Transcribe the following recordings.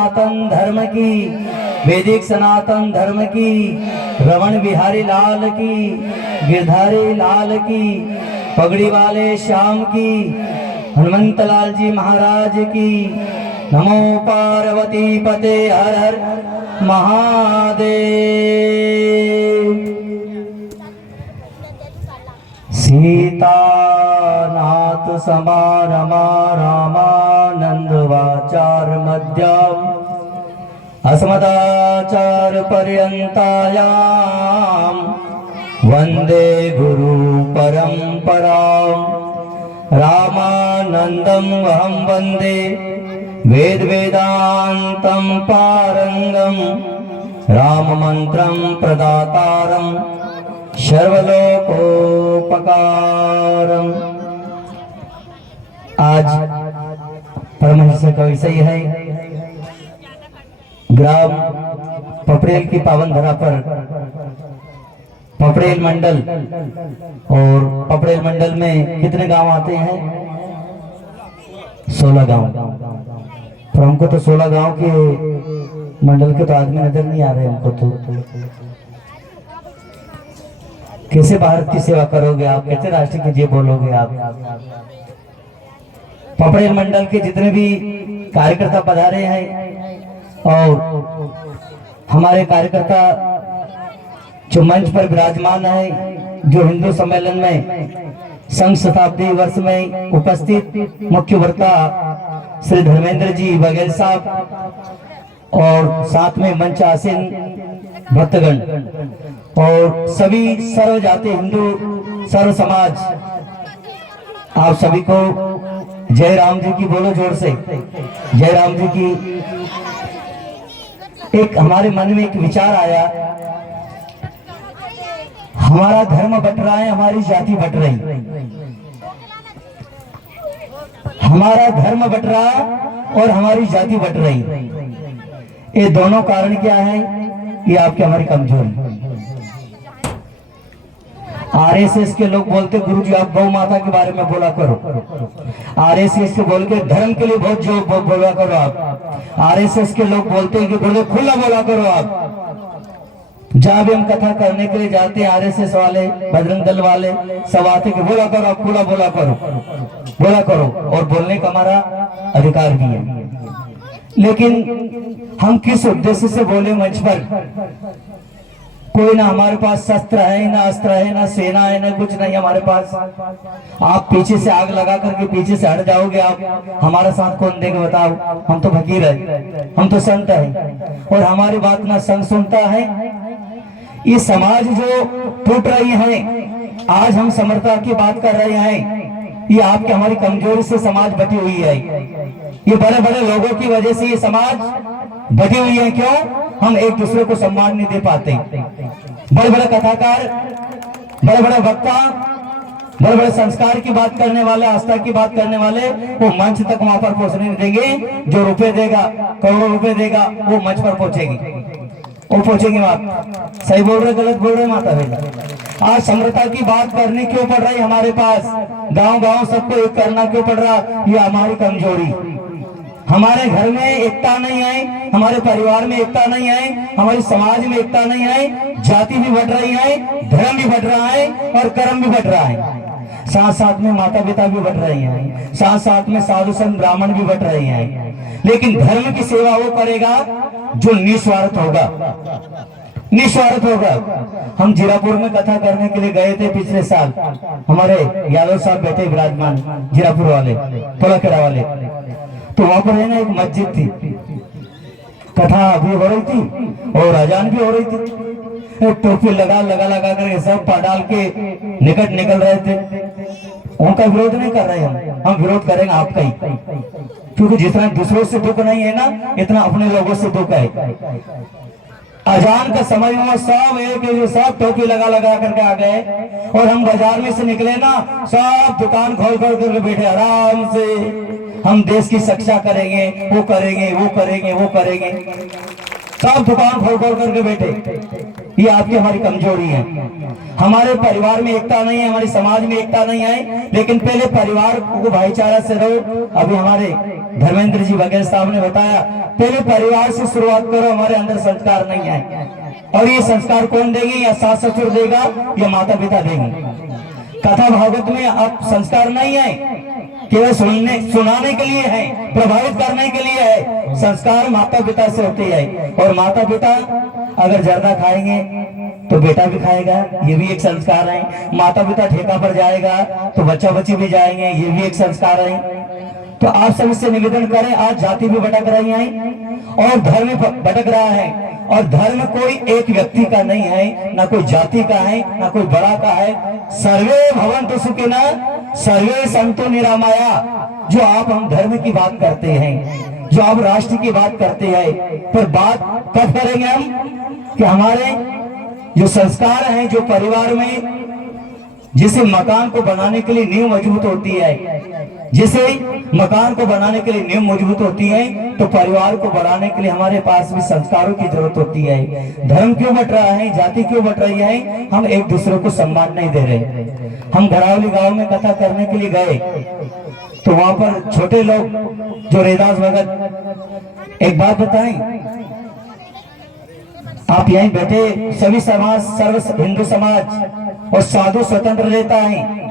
सनातन धर्म की, वैदिक सनातन धर्म की, रमण बिहारी लाल की, गिरधारी लाल की, पगड़ी वाले श्याम की, हनुमंत लाल जी महाराज की। नमो पार्वती पते हर हर महादेव। सीतानाथ समारमा रामानंद वाचार मध्यम अस्मदाचार पर्यंतायाम वंदे गुरु परंपरां। रामानंदम अहं वंदे वेद वेदांतं पारंगम, राम मंत्रं प्रदातारं सर्वलोकोपकारं। आज परमहंस का विषय है ग्राम पपड़ेल की पावन धरा पर पपड़ेल मंडल। और पपड़ेल मंडल में कितने गांव आते हैं? 16 गांव। पर हमको तो 16 गांव के मंडल के तो आदमी नजर नहीं आ रहे हमको तो। कैसे भारत की सेवा करोगे आप? कैसे राष्ट्र की जय बोलोगे आप? पपड़ेल मंडल के जितने भी कार्यकर्ता पधारे हैं और हमारे कार्यकर्ता जो मंच पर विराजमान है, जो हिंदू सम्मेलन में संघ शताब्दी वर्ष में उपस्थित मुख्य वक्ता श्री धर्मेंद्र जी बघेल साहब और साथ में मंच आसीन भक्तगण और सभी सर्व जाति हिंदू सर्व समाज, आप सभी को जय राम जी की बोलो जोर से, जय राम जी की। एक हमारे मन में एक विचार आया, हमारा धर्म बट रहा है, हमारी जाति बट रही। हमारा धर्म बट रहा और हमारी जाति बट रही। ये दोनों कारण क्या है? ये आपकी हमारी कमजोरी। आरएसएस के लोग बोलते गुरु जी आप गौ माता के बारे में बोला करो। आरएसएस के बोल के धर्म के लिए बहुत जो बोला करो आप। आरएसएस के लोग बोलते हैं कि गुरुदेव खुला बोला करो आप। जहां भी हम कथा करने के लिए जाते हैं, आरएसएस वाले, बजरंग दल वाले सब आते कि बोला करो आप, खुला बोला करो, बोला करो। और बोलने का हमारा अधिकार भी है, लेकिन हम किस उद्देश्य से बोले मंच पर? कोई ना हमारे पास शस्त्र है, ना अस्त्र है, ना सेना है, ना कुछ नहीं हमारे पास। आप पीछे से आग लगा करके पीछे से हट जाओगे आप, हमारा साथ कौन देगा बताओ? हम तो फकीर है, हम तो संत है और हमारी बात ना संत सुनता है। ये समाज जो टूट रही है, आज हम समर्था की बात कर रहे हैं, ये आपकी हमारी कमजोरी से समाज बटी हुई है। ये बड़े बड़े लोगों की वजह से ये समाज बटी हुई है। क्यों? हम एक दूसरे को सम्मान नहीं दे पाते। बड़े बड़े कथाकार, बड़े बड़े वक्ता, बड़े बड़े संस्कार की बात करने वाले, आस्था की बात करने वाले, वो मंच तक वहां पर पहुंचने नहीं देंगे। जो रुपए देगा, करोड़ों रुपए देगा, वो मंच पर पहुंचेगी, वो पहुंचेंगे। बात सही बोल रहे गलत बोल रहे माता बहन? आज समृद्धता की बात करनी क्यों पड़ रही हमारे पास? गांव गांव सबको एक करना क्यों पड़ रहा? ये हमारी कमजोरी। हमारे घर में एकता नहीं है, हमारे परिवार में एकता नहीं है, हमारी समाज में एकता नहीं है। जाति भी बढ़ रही है, धर्म भी बढ़ रहा है और कर्म भी बढ़ रहा है। साथ साथ में माता पिता भी बढ़ रही हैं, साथ साथ में साधु संत ब्राह्मण भी बढ़ रहे हैं। लेकिन धर्म की सेवा वो करेगा जो निस्वार्थ होगा, निस्वार्थ होगा। हम जीरापुर में कथा करने के लिए गए थे पिछले साल। हमारे यादव साहब बैठे विराजमान, जीरापुर वाले, पोलाखेड़ा वाले। तो वहां पर है ना एक मस्जिद थी, कथा भी हो रही थी और अजान भी हो रही थी। टोपी लगा कर सब पंडाल के निकट निकल रहे थे। उनका विरोध नहीं कर रहे हम विरोध करेंगे आपका ही, क्योंकि जितना दूसरों से दुख नहीं है ना, इतना अपने लोगों से दुख है। अजान का समय हुआ, सब एक सब टोपी लगा करके आ गए और हम बाजार में से निकले ना, सब दुकान खोल करके बैठे आराम से। हम देश की शिक्षा करेंगे, वो करेंगे, वो करेंगे, वो करेंगे, सब दुकान खोल करके बैठे। ये आपकी हमारी कमजोरी है। हमारे परिवार में एकता नहीं है, हमारे समाज में एकता नहीं है। लेकिन पहले परिवार को भाईचारा से रहो। अभी हमारे धर्मेंद्र जी वगैरह साहब ने बताया, पहले परिवार से शुरुआत करो, हमारे अंदर संस्कार नहीं है। और ये संस्कार कौन देगी? या सास ससुर देगा या माता पिता देंगे। कथा भागवत में अब संस्कार नहीं है, केवल सुनाने के लिए है, प्रभावित करने के लिए है। संस्कार माता पिता से होते हैं। और माता पिता अगर जर्दा खाएंगे तो बेटा भी खाएगा, ये भी एक संस्कार है। माता पिता ठेका पर जाएगा तो बच्चा बच्ची भी जाएंगे, ये भी एक संस्कार है। तो आप सब इससे निवेदन करें, आज जाति भी भटक रही है और धर्म भटक रहा है। और धर्म कोई एक व्यक्ति का नहीं है, ना कोई जाति का है, ना कोई बड़ा का है। सर्वे भवन्तु सुखिनः, सर्वे सन्तु निरामया। जो आप हम धर्म की बात करते हैं, जो आप राष्ट्र की बात करते हैं, पर बात कब करेंगे हम कि हमारे जो संस्कार हैं, जो परिवार में जिसे मकान को बनाने के लिए नींव मजबूत होती है, जिसे मकान को बनाने के लिए नींव मजबूत होती है, तो परिवार को बढ़ाने के लिए हमारे पास भी संस्कारों की जरूरत होती है। धर्म क्यों बट रहा है, जाति क्यों बट रही है? हम एक दूसरे को सम्मान नहीं दे रहे। हम घरावली गांव में कथा करने के लिए गए तो वहां पर छोटे लोग जो रेदास भगत, एक बात बताएं, आप यहीं बैठे सभी समाज, सर्व हिंदू समाज और साधु स्वतंत्र रहता है।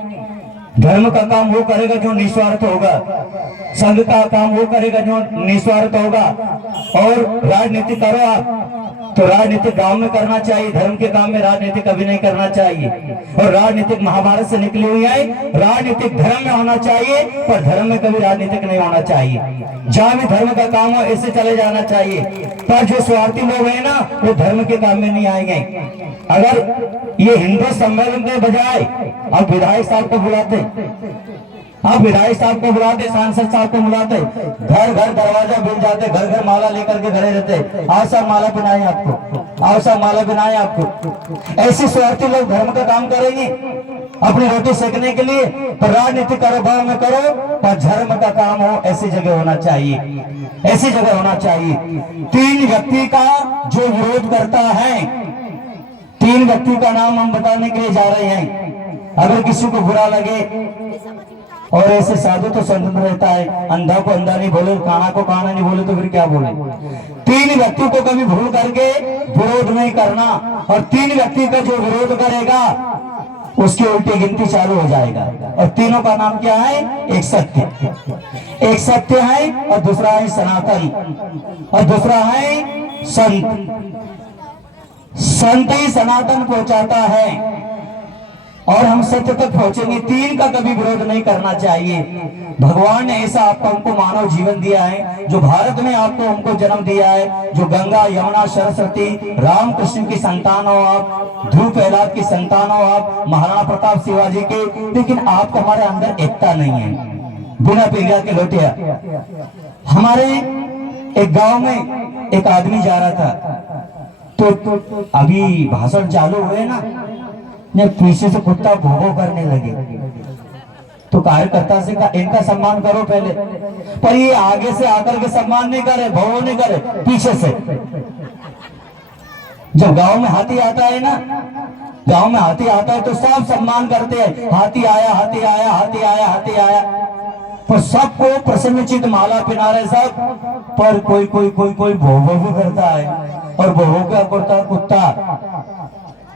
धर्म का काम वो करेगा जो निस्वार्थ होगा, संघ का काम वो करेगा जो निस्वार्थ होगा। और राजनीति करो आप तो राजनीतिक गांव में करना चाहिए, धर्म के काम में राजनीति कभी नहीं करना चाहिए। और राजनीतिक महाभारत से निकली हुई है, राजनीतिक धर्म में होना चाहिए, पर धर्म में कभी राजनीतिक नहीं होना चाहिए। जहां भी धर्म का काम हो ऐसे चले जाना चाहिए। पर जो स्वार्थी लोग हैं ना, वो धर्म के काम में नहीं आएंगे। अगर ये हिंदू सम्मेलन के बजाय अब विधायक साहब को बुलाते, आप विधायक साहब को बुलाते, सांसद साहब को बुलाते, घर घर दरवाजा मिल जाते, घर घर माला लेकर के घरे रहते, आओ साहब माला पहनाएं आपको, आओ साहब माला पहनाएं आपको। ऐसे स्वार्थी लोग धर्म का काम करेंगे अपनी रोटी सेकने के लिए। पर राजनीतिक कारोबार में करो, पर धर्म का काम हो ऐसी जगह होना चाहिए, ऐसी जगह होना चाहिए। तीन व्यक्ति का जो विरोध करता है, तीन व्यक्ति का नाम हम बताने के लिए जा रहे हैं। अगर किसी को बुरा लगे, और ऐसे साधु तो स्वतंत्र रहता है, अंधा को अंधा नहीं बोले, काना को काना नहीं बोले तो फिर क्या बोले। तीन व्यक्ति को कभी भूल करके विरोध नहीं करना, और तीन व्यक्ति का जो विरोध करेगा उसकी उल्टी गिनती चालू हो जाएगा। और तीनों का नाम क्या है? एक सत्य, एक सत्य है, और दूसरा है सनातन, और दूसरा है संत। संत ही सनातन पहुंचाता है और हम सत्य तक पहुंचेंगे। तीन का कभी विरोध नहीं करना चाहिए। भगवान ने ऐसा आपको हमको मानव जीवन दिया है, जो भारत में आपको हमको जन्म दिया है, जो गंगा यमुना सरस्वती राम कृष्ण की संतान हो आप, ध्रुव प्रहलाद की संतान हो आप, महाराणा प्रताप शिवाजी के, लेकिन आपको हमारे अंदर एकता नहीं है। बिना पीढ़िया के लोटिया। हमारे एक गांव में एक आदमी जा रहा था, तो अभी भाषण चालू हुए ना, पीछे से कुत्ता भोगो करने लगे। तो कार्यकर्ता से कहा इनका सम्मान करो पहले, पर ये आगे से आकर के सम्मान नहीं करे, भोगो नहीं करे, पीछे से। जब गांव में हाथी आता है ना, गांव में हाथी आता है तो सब सम्मान करते हैं, हाथी आया, हाथी आया, हाथी आया, हाथी आया। पर सबको प्रसन्नचित माला पहना रहे सब, पर कोई कोई कोई कोई भोगो भी करता है। और भोगो क्या करता है? कुत्ता।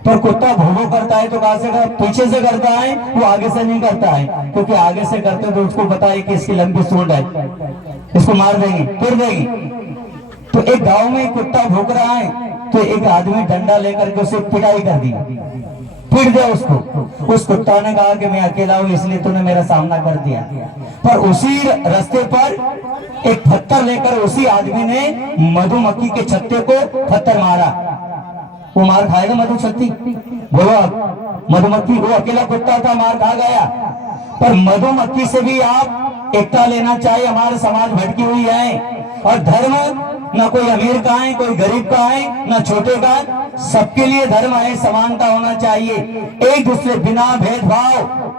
पर कुत्ता भोगो करता है तो कहां से करता? पीछे से करता है, वो आगे से नहीं करता है, क्योंकि आगे से करते तो उसको पता है कि इसकी लंबी सूंड है, इसको मार देंगे, तोड़ देंगे। तो एक गांव में कुत्ता भूख रहा है, तो एक आदमी डंडा लेकर के उसे पिटाई कर दी, पीट दिया उसको। उस कुत्ता ने कहा कि मैं अकेला हूं इसलिए तूने मेरा सामना कर दिया। पर उसी रास्ते पर एक पत्थर लेकर उसी आदमी ने मधुमक्खी के छत्ते को पत्थर मारा। वो मार खाएगा मधुमक्खी? बोलो आप। मधुमक्खी, वो अकेला कुत्ता था, मार खा गया। पर मधुमक्खी से भी आप एकता लेना चाहिए। हमारे समाज भटकी हुई है, और धर्म ना कोई अमीर का है, कोई गरीब का है, ना छोटे का, सबके लिए धर्म है, समानता होना चाहिए, एक दूसरे बिना भेदभाव।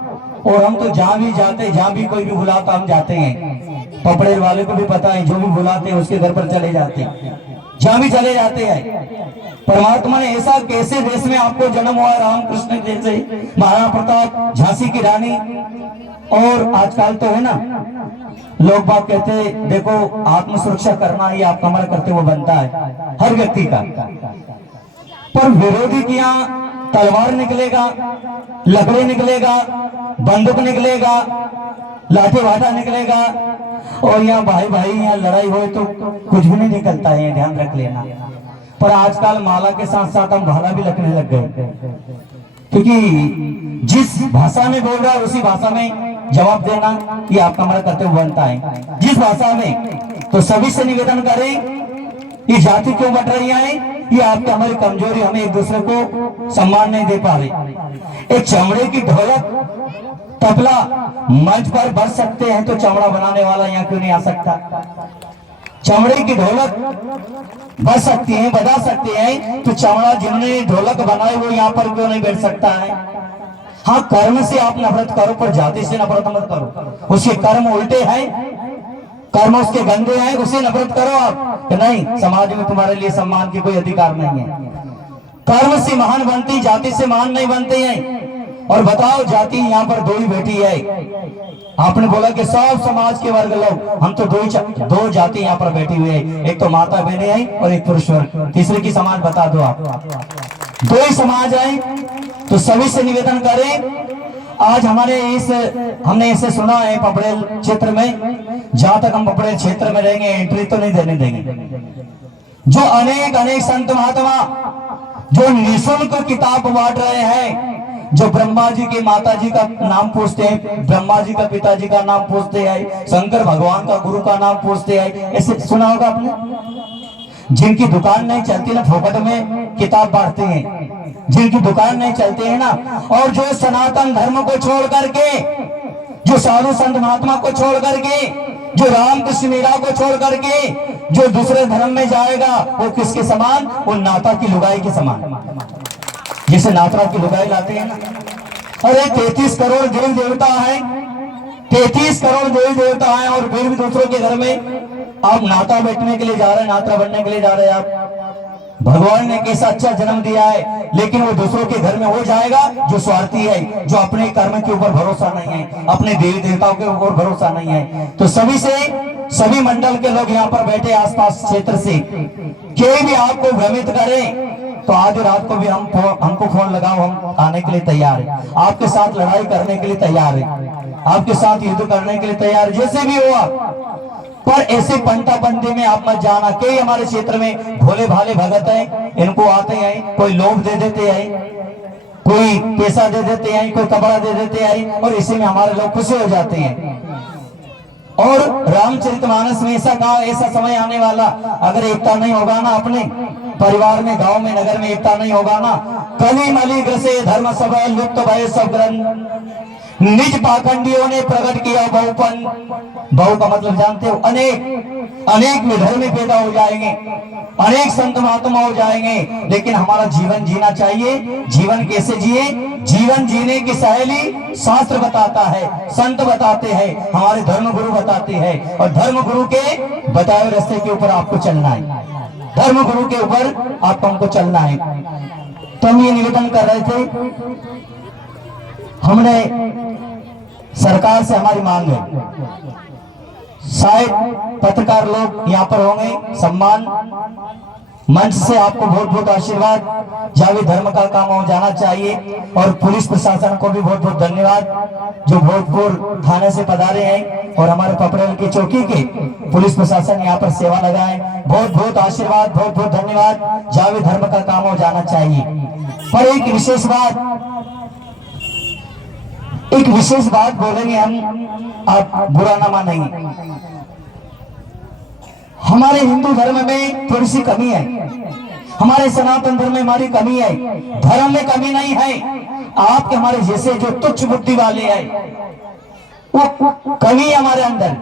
और हम तो जहां भी जाते, जहां भी कोई भी बुलाता हम जाते हैं। पपड़े वाले को भी पता है, जो भी बुलाते हैं उसके घर पर चले जाते हैं, जहां भी चले जाते हैं। परमात्मा ने ऐसा कैसे देश में आपको जन्म हुआ, रामकृष्ण जैसे, महाराणा प्रताप, झांसी की रानी, और आजकल तो है ना लोग बात कहते हैं देखो आत्म सुरक्षा करना ही आप कमर करते हुए बनता है हर व्यक्ति का, पर विरोधी की यहाँ तलवार निकलेगा, लकड़ी निकलेगा, बंदूक निकलेगा, लाठी भाटा निकलेगा, और यहाँ भाई भाई यहाँ लड़ाई हो तो कुछ भी नहीं निकलता है, ध्यान रख लेना। पर आजकल माला के साथ साथ हम भाला भी लगने लग गए, क्योंकि जिस भाषा में बोल रहा है उसी भाषा में जवाब देना ये आपका हमारा कर्तव्य बनता है। जिस भाषा में, तो सभी से निवेदन करें ये जाति क्यों बट रही है, ये आपकी हमारी कमजोरी, हमें एक दूसरे को सम्मान नहीं दे पा रहे। एक चमड़े की ढोलक तबला मंच पर बज सकते हैं तो चमड़ा बनाने वाला यहाँ क्यों नहीं आ सकता? चमड़े की ढोलक बज सकती है, बजा सकते हैं, तो चमड़ा जिन्होंने ढोलक बनाए वो यहाँ पर क्यों नहीं बैठ सकता है? हाँ, कर्म से आप नफरत करो पर जाति से नफरत मत करो। उसके कर्म उल्टे हैं, कर्म उसके गंदे हैं, उसे नफरत करो आप कि नहीं समाज में तुम्हारे लिए सम्मान की कोई अधिकार नहीं है। कर्म से महान बनती, जाति से महान नहीं बनते हैं। और बताओ जाति यहाँ पर दो ही बैठी है। आपने बोला कि सब समाज के वर्ग लोग, हम तो दो जाति यहाँ पर बैठी हुई है, एक तो माता बहने आई और एक पुरुष वर्ग, तीसरे की समाज बता दो आप। दो ही समाज है, तो सभी से निवेदन करें। आज हमने इसे सुना है पपड़ेल क्षेत्र में, जहां तक हम पपड़ेल क्षेत्र में रहेंगे एंट्री तो नहीं देने देंगे। जो अनेक संत महात्मा जो निःशुल्क किताब बांट रहे हैं, जो ब्रह्मा जी के माता जी का नाम पूछते हैं, ब्रह्मा जी का पिताजी का नाम पूछते हैं, शंकर भगवान का गुरु का नाम पूछते हैं, ऐसे सुना होगा आपने। जिनकी दुकान नहीं चलती ना फोकट में किताब बांटते हैं, जिनकी दुकान नहीं चलते हैं ना, और जो सनातन धर्म को छोड़ करके, जो साधु संत महात्मा को छोड़ करके, जो रामकृष्ण मीरा को छोड़ करके जो दूसरे धर्म में जाएगा, वो किसके समान? वो नाता की लुगाई के समान। जैसे नातरा की लुगाई लाते हैं ना, अरे 33 करोड़ देवी देवता है, 33 करोड़ देवी देवता है, और फिर भी दूसरों के घर में आप नाता बैठने के लिए जा रहे हैं, नाता बनने के लिए जा रहे हैं आप। भगवान ने कैसा अच्छा जन्म दिया है, लेकिन वो दूसरों के घर में हो जाएगा जो स्वार्थी है, जो अपने कर्म के ऊपर भरोसा नहीं है, अपने देवी देवताओं के ऊपर भरोसा नहीं है। तो सभी मंडल के लोग यहाँ पर बैठे आसपास क्षेत्र से, कोई भी आपको भ्रमित करे तो आज रात को भी हमको फोन लगाओ, हम आने के लिए तैयार है, आपके साथ लड़ाई करने के लिए तैयार है, आपके साथ युद्ध करने के लिए तैयार, जैसे भी हुआ। पर ऐसे पंटा पंते में आप मत जाना। कई हमारे क्षेत्र में भोले भाले भगत हैं, इनको आते हैं, कोई लोभ दे देते हैं, कोई पैसा दे देते हैं, कोई कपड़ा दे देते हैं, और इसी में हमारे लोग खुश हो जाते हैं। और रामचरितमानस में ऐसा कहा, ऐसा समय आने वाला, अगर एकता नहीं होगा ना अपने परिवार में, गांव में, नगर में एकता नहीं होगा ना, कली मली ग्रसे धर्म सब लुप्त भय सब ग्रंथ, निज पाखंडियों ने प्रकट किया बहुपन। बहु का मतलब जानते हो? अनेक विधर्म में पैदा हो जाएंगे, अनेक संत महात्मा हो जाएंगे, लेकिन हमारा जीवन जीना चाहिए। जीवन कैसे जिए? जीवन जीने की शैली शास्त्र बताता है, संत बताते हैं, हमारे धर्म गुरु बताते हैं, और धर्म गुरु के बताए रास्ते के ऊपर आपको चलना है, धर्म गुरु के ऊपर आपको हमको चलना है। तो हम ये निवेदन कर रहे थे, हमने सरकार से हमारी मांग है, शायद पत्रकार लोग यहाँ पर होंगे, सम्मान मंच से आपको बहुत बहुत आशीर्वाद, जहाँ भी धर्म का काम हो जाना चाहिए। और पुलिस प्रशासन को भी बहुत बहुत धन्यवाद, जो भोजपुर थाने से पधारे हैं, और हमारे पपड़ेल की चौकी के पुलिस प्रशासन यहाँ पर सेवा लगाए, बहुत बहुत आशीर्वाद, बहुत बहुत धन्यवाद। जहाँ भी धर्म का काम हो जाना चाहिए। पर एक विशेष बात बोलेंगे हम, आप बुरा ना मानेंगे। हमारे हिंदू धर्म में थोड़ी सी कमी है, हमारे सनातन धर्म में हमारी कमी है, धर्म में कमी नहीं है। आपके हमारे जैसे जो तुच्छ बुद्धि वाले हैं, वो कमी है हमारे अंदर,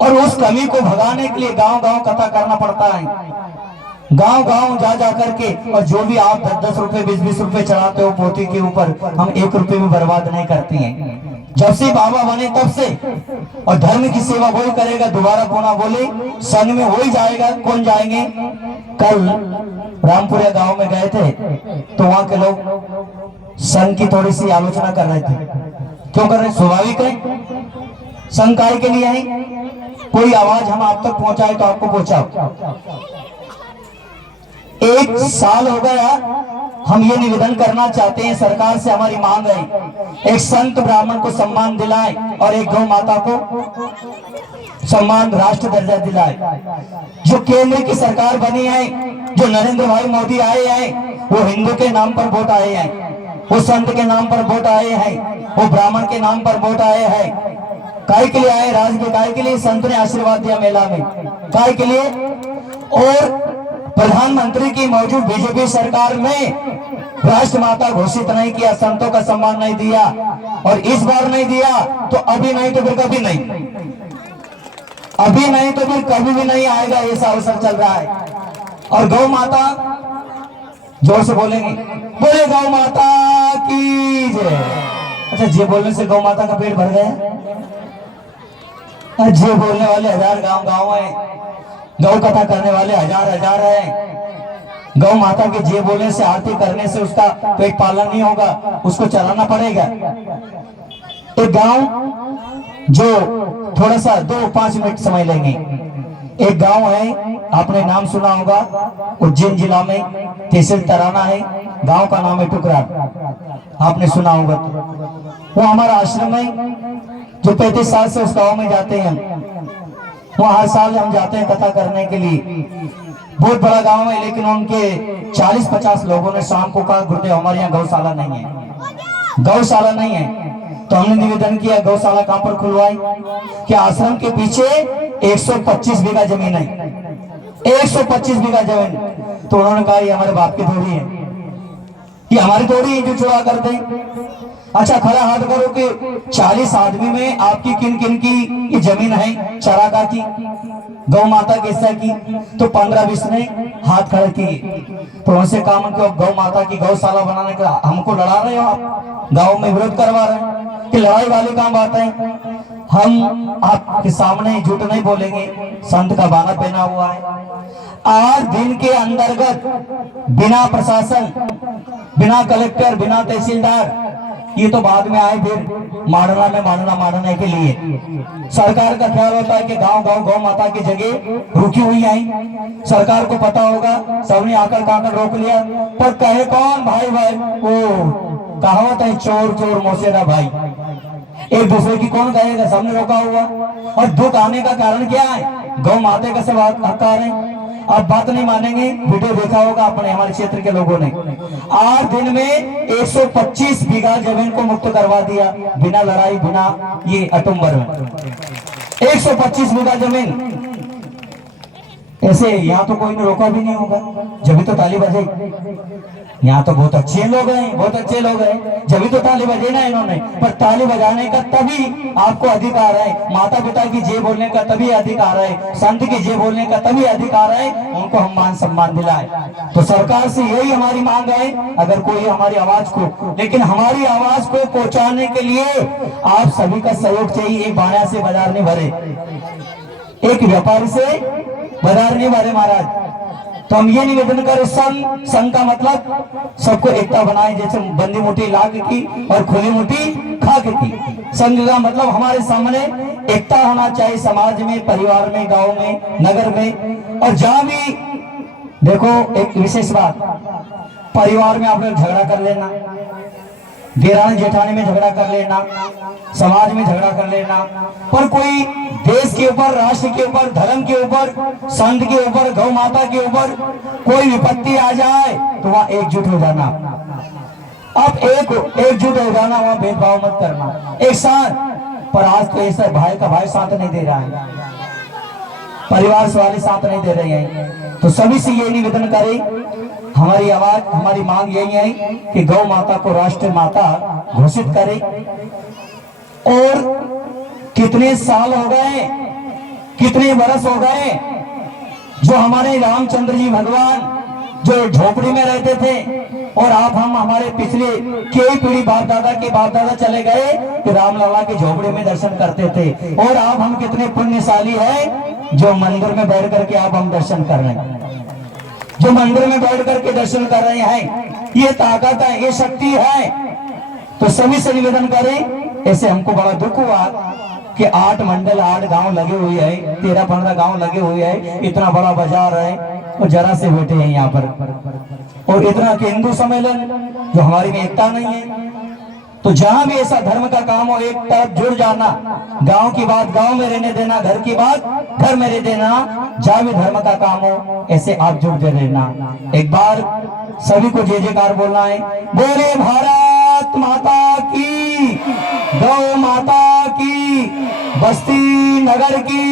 और उस कमी को भगाने के लिए गांव गांव कथा करना पड़ता है, गांव गांव जा करके। और जो भी आप 10-10 रुपए 20-20 रुपए चढ़ाते हो पोथी के ऊपर, हम 1 रुपए भी बर्बाद नहीं करते हैं। जब से बाबा बने तब से, और धर्म की सेवा वही करेगा, दोबारा कोना बोले संघ में वही जाएगा। कौन जाएंगे? कल रामपुरा गांव में गए थे, तो वहां के लोग संघ की थोड़ी सी आलोचना कर रहे थे। क्यों कर रहे? स्वाभाविक है, संघ काय के लिए है? कोई आवाज हम आप तक पहुंचाए तो आपको पहुंचाओ। 1 साल हो गया, हम ये निवेदन करना चाहते हैं, सरकार से हमारी मांग है, एक संत ब्राह्मण को सम्मान दिलाए और एक गौ माता को सम्मान राष्ट्र दर्जा दिलाए। जो केंद्र की सरकार बनी है, जो नरेंद्र भाई मोदी आए हैं, वो हिंदू के नाम पर वोट आए हैं, वो संत के नाम पर वोट आए हैं, वो ब्राह्मण के नाम पर वोट आए हैं। काय के लिए आए? राज के काय के लिए? संत ने आशीर्वाद दिया मेला में, काय के लिए? और प्रधानमंत्री की मौजूद बीजेपी सरकार में राष्ट्र माता घोषित नहीं किया, संतों का सम्मान नहीं दिया, और इस बार नहीं दिया तो अभी नहीं तो फिर कभी नहीं, अभी नहीं तो फिर कभी भी नहीं आएगा, ऐसा अवसर चल रहा है। और गौ माता, जोर से बोलेंगे, बोले गौ माता की जय। अच्छा, जे बोलने से गौ माता का पेट भर गया? जे बोलने वाले 1000 गांव है, गौ कथा करने वाले हजार है। गौ माता के जे बोलने से, आरती करने से उसका पेट पालन नहीं होगा, उसको चलाना पड़ेगा। एक गांव जो थोड़ा सा 2-5 मिनट समय लेंगे, एक गांव है, आपने नाम सुना होगा, उज्जैन जिला में तहसील तराना है, गांव का नाम है टुकरा, आपने सुना होगा। वो हमारा आश्रम है, जो 35 साल से उस गांव में जाते हैं, वो हर साल हम जाते हैं कथा करने के लिए। बहुत बड़ा गांव है, लेकिन उनके 40-50 लोगों ने शाम को कहा, गुरुदेव हमारे यहाँ गौशाला नहीं है, गौशाला नहीं है। तो हमने निवेदन किया, गौशाला कहां पर खुलवाई? कि आश्रम के पीछे 125 बीघा जमीन है, 125 बीघा जमीन। तो उन्होंने कहा ये हमारे बाप की थोड़ी है, ये हमारी थोड़ी है जो चुरा करते हैं। अच्छा, खड़ा हाथ करो कि 40 आदमी में आपकी किन किन की ये जमीन है चरागाह की, गौ माता के हिस्सा की? तो 15-20 ने हाथ खड़े किए। तो उनसे काम कि गौ माता की गौशाला बनाने का हमको लड़ा रहे हो आप, गांव में विरोध करवा रहे हैं, कि लड़ाई वाली काम बात है। हम आपके सामने झूठ नहीं बोलेंगे, संत का बाना पहना हुआ है। 8 दिन के अंतर्गत बिना प्रशासन, बिना कलेक्टर, बिना तहसीलदार, ये तो बाद में आए फिर मारने के लिए। सरकार का ख्याल होता है कि गांव गांव गौ माता की जगह रुकी हुई आई, सरकार को पता होगा, सबने आकर काकर रोक लिया। पर कहे कौन? भाई भाई, वो कहावत है, चोर चोर मोसेरा भाई, एक दूसरे की कौन कहेगा? सबने रोका हुआ। और दुख आने का कारण क्या है? गौ माता का सब हकदार है। आप बात नहीं मानेंगे, वीडियो देखा होगा अपने हमारे क्षेत्र के लोगों ने। 8 दिन में 125 बीघा जमीन को मुक्त करवा दिया, बिना लड़ाई, बिना ये अटुम्बर में 125 बीघा जमीन। ऐसे यहाँ तो कोई ने रोका भी नहीं होगा, जब तो ताली बजे। यहाँ तो बहुत अच्छे लोग हैं, बहुत अच्छे लोग हैं, जब तो ताली बजे ना इन्होंने। पर ताली बजाने का तभी आपको अधिकार है, माता पिता की जय बोलने का तभी अधिकार है, संत की जय बोलने का तभी अधिकार है, उनको हम मान सम्मान दिलाए। तो सरकार से यही हमारी मांग है, अगर कोई हमारी आवाज को, लेकिन हमारी आवाज को पहुंचाने के लिए आप सभी का सहयोग चाहिए। एक बाणा से बाजार नहीं भरे, एक व्यापारी से बाजार नहीं भरे महाराज। तो हम ये निवेदन करें, संघ का मतलब सबको एकता बनाए, जैसे बंदी मुट्ठी लाग की और खुली मुट्ठी खाक की। संघ का मतलब हमारे सामने एकता होना चाहिए, समाज में, परिवार में, गांव में, नगर में। और जहां भी देखो, एक विशेष बात, परिवार में आप लोग झगड़ा कर लेना, देरानी जेठानी में झगड़ा कर लेना, समाज में झगड़ा कर लेना, पर कोई देश के ऊपर, राष्ट्र के ऊपर, धर्म के ऊपर, संत के ऊपर, गौ माता के ऊपर कोई विपत्ति आ जाए तो वहां एकजुट हो जाना। अब एकजुट हो जाना, वहां भेदभाव मत करना, एक साथ। पर आज तो ऐसा भाई का भाई साथ नहीं दे रहा है, परिवार वाले साथ नहीं दे रहे हैं। तो सभी से ये निवेदन करें, हमारी आवाज, हमारी मांग यही है कि गौ माता को राष्ट्रीय माता घोषित करें। और कितने साल हो गए, कितने बरस हो गए, जो हमारे रामचंद्र जी भगवान जो झोपड़ी में रहते थे, और आप हम हमारे पिछले कई पीढ़ी बाप दादा चले गए कि रामलला की झोपड़ी में दर्शन करते थे। और आप हम कितने पुण्यशाली हैं जो मंदिर में बैठ करके आप हम दर्शन कर रहे हैं, जो मंदिर में बैठ करके दर्शन कर रहे हैं। ये ताकत है, ये शक्ति है। तो सभी से निवेदन करें। ऐसे हमको बड़ा दुख हुआ कि 8 मंडल 8 गांव लगे हुए हैं, 13-15 गांव लगे हुए हैं, इतना बड़ा बाजार है और जरा से बैठे हैं यहाँ पर। और इतना कि हिंदू सम्मेलन जो हमारी में एकता नहीं है। तो जहां भी ऐसा धर्म का काम हो, एक तरफ जुड़ जाना, गांव की बात गांव में रहने देना, घर की बात घर में रह देना। जहां भी धर्म का काम हो ऐसे आप जुड़ते रहना। एक बार सभी को जय जयकार बोलना है। बोले भारत माता की, गौ माता की, बस्ती नगर की,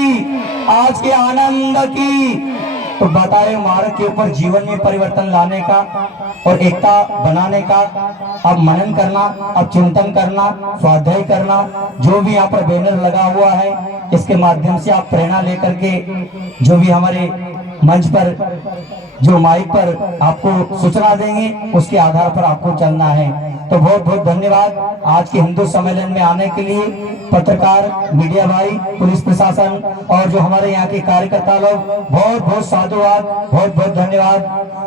आज के आनंद की। तो बताए मार्ग के ऊपर जीवन में परिवर्तन लाने का और एकता बनाने का अब मनन करना, अब चिंतन करना, स्वाध्याय करना। जो भी यहाँ पर बैनर लगा हुआ है इसके माध्यम से आप प्रेरणा लेकर के जो भी हमारे मंच पर जो माइक पर आपको सूचना देंगे उसके आधार पर आपको चलना है। तो बहुत बहुत धन्यवाद आज के हिंदू सम्मेलन में आने के लिए पत्रकार, मीडिया भाई, पुलिस प्रशासन और जो हमारे यहाँ के कार्यकर्ता लोग, बहुत बहुत साधुवाद, बहुत बहुत धन्यवाद।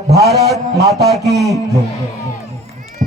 भारत माता की जय।